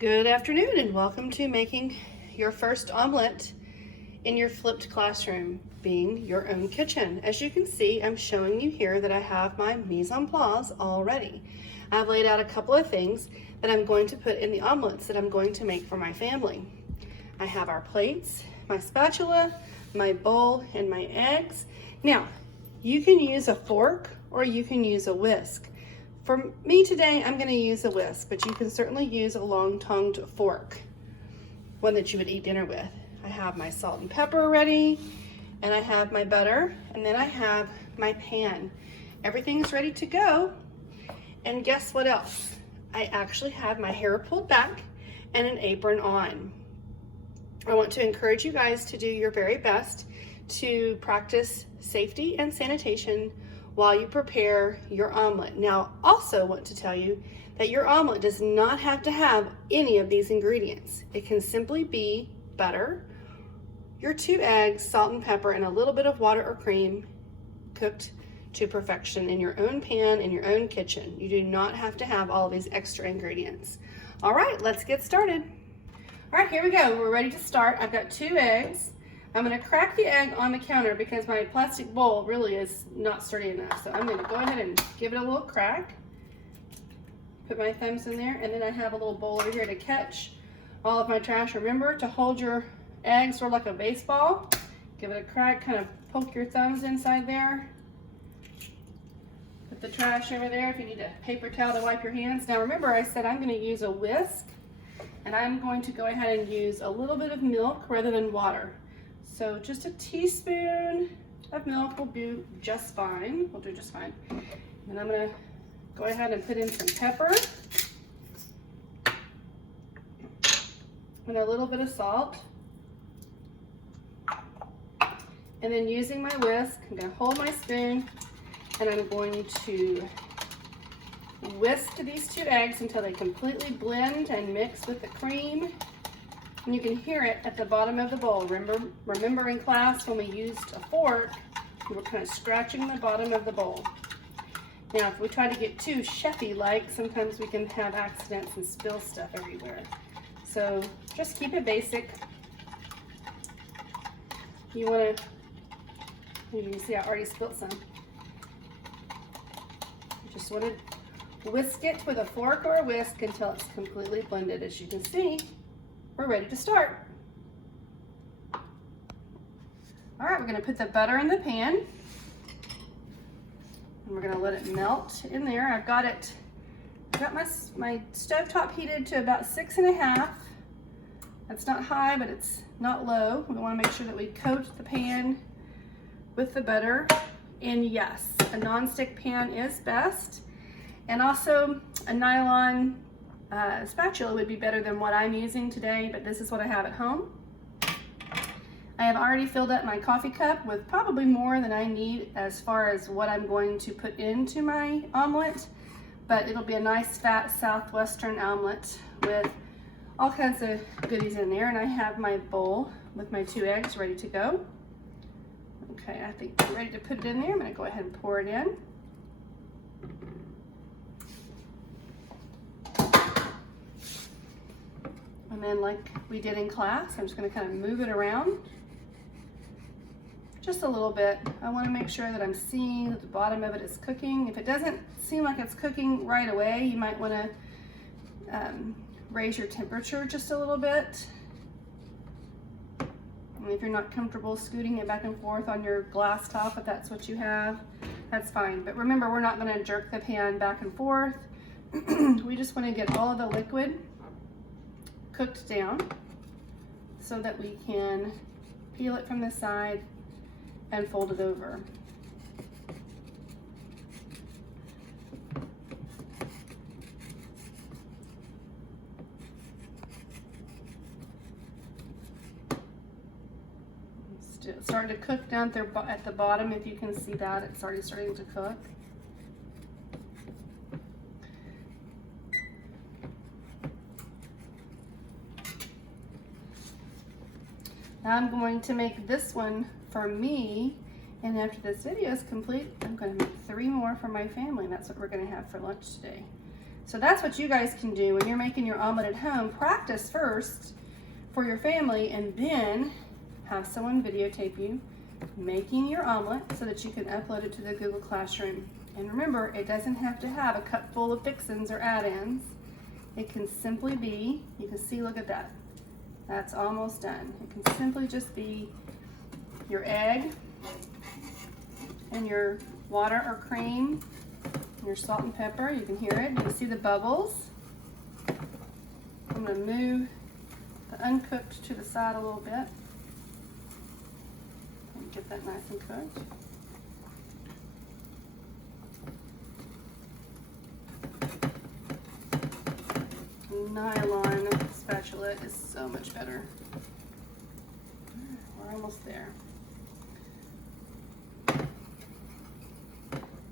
Good afternoon and welcome to making your first omelet in your flipped classroom, being your own kitchen. As you can see, I'm showing you here that I have my mise en place all ready. I've laid out a couple of things that I'm going to put in the omelets that I'm going to make for my family. I have our plates, my spatula, my bowl, and my eggs. Now, you can use a fork or you can use a whisk. For me today, I'm going to use a whisk, but you can certainly use a long-tongued fork, one that you would eat dinner with. I have my salt and pepper ready, and I have my butter, and then I have my pan. Everything's ready to go, and guess what else? I actually have my hair pulled back and an apron on. I want to encourage you guys to do your very best to practice safety and sanitation while you prepare your omelet. Now, also want to tell you that your omelet does not have to have any of these ingredients. It can simply be butter, your 2 eggs, salt and pepper, and a little bit of water or cream cooked to perfection in your own pan, in your own kitchen. You do not have to have all these extra ingredients. All right, let's get started. All right, here we go. We're ready to start. I've got 2 eggs. I'm going to crack the egg on the counter because my plastic bowl really is not sturdy enough. So I'm going to go ahead and give it a little crack. Put my thumbs in there, and then I have a little bowl over here to catch all of my trash. Remember to hold your eggs sort of like a baseball. Give it a crack, kind of poke your thumbs inside there. Put the trash over there if you need a paper towel to wipe your hands. Now remember, I said I'm going to use a whisk, and I'm going to go ahead and use a little bit of milk rather than water. So just a teaspoon of milk will do just fine. We'll do just fine. And I'm going to go ahead and put in some pepper and a little bit of salt. And then using my whisk, I'm going to hold my spoon and I'm going to whisk these 2 eggs until they completely blend and mix with the cream. And you can hear it at the bottom of the bowl. Remember in class when we used a fork, we were kind of scratching the bottom of the bowl. Now, if we try to get too chefy-like, sometimes we can have accidents and spill stuff everywhere. So just keep it basic. You want to, you can see I already spilled some. You just want to whisk it with a fork or a whisk until it's completely blended. As you can see, we're ready to start. All right, we're going to put the butter in the pan, and we're going to let it melt in there. I've got my stovetop heated to about 6.5. That's not high, but it's not low. We want to make sure that we coat the pan with the butter. And yes, a nonstick pan is best, and also a nylon spatula would be better than what I'm using today, but this is what I have at home. I have already filled up my coffee cup with probably more than I need as far as what I'm going to put into my omelet, but it'll be a nice fat southwestern omelet with all kinds of goodies in there. And I have my bowl with my 2 eggs ready to go. Okay, I think we're ready to put it in there. I'm going to go ahead and pour it in. And then like we did in class, I'm just going to kind of move it around just a little bit. I want to make sure that I'm seeing that the bottom of it is cooking. If it doesn't seem like it's cooking right away, you might want to raise your temperature just a little bit. And if you're not comfortable scooting it back and forth on your glass top, if that's what you have, that's fine. But remember, we're not going to jerk the pan back and forth. We just want to get all of the liquid cooked down so that we can peel it from the side and fold it over. It's starting to cook down there at the bottom. If you can see that, it's already starting to cook. Now I'm going to make this one for me, and after this video is complete, I'm going to make 3 more for my family. That's what we're going to have for lunch today. So that's what you guys can do when you're making your omelet at home. Practice first for your family and then have someone videotape you making your omelet so that you can upload it to the Google Classroom. And remember, it doesn't have to have a cup full of fixins or add-ins. It can simply be, you can see, look at that. That's almost done. It can simply just be your egg and your water or cream, your salt and pepper. You can hear it. You can see the bubbles. I'm going to move the uncooked to the side a little bit and get that nice and cooked. Nylon spatula is so much better. We're almost there.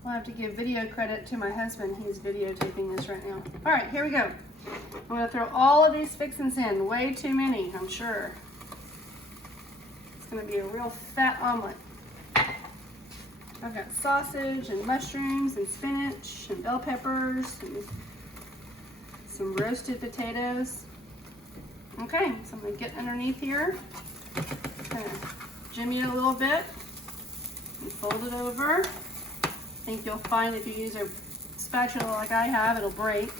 I'll have to give video credit to my husband. He's videotaping this right now. All right, here we go. I'm going to throw all of these fixins in. Way too many, I'm sure. It's going to be a real fat omelet. I've got sausage and mushrooms and spinach and bell peppers and some roasted potatoes. Okay, so I'm going to get underneath here. Kind of jimmy it a little bit and fold it over. I think you'll find if you use a spatula like I have, it'll break.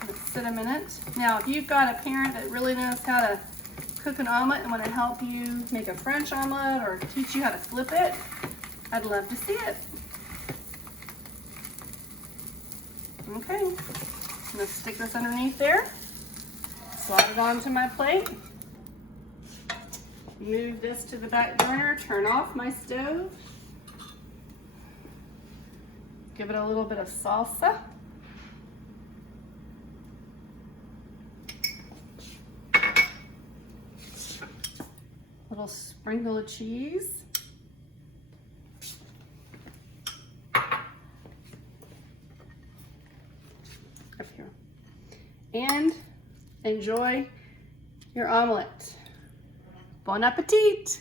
Let it sit a minute. Now, if you've got a parent that really knows how to cook an omelet and want to help you make a French omelet or teach you how to flip it, I'd love to see it. Okay, I'm going to stick this underneath there, slide it onto my plate, move this to the back burner, turn off my stove, give it a little bit of salsa, little sprinkle of cheese, up here, and enjoy your omelet. Bon appetit!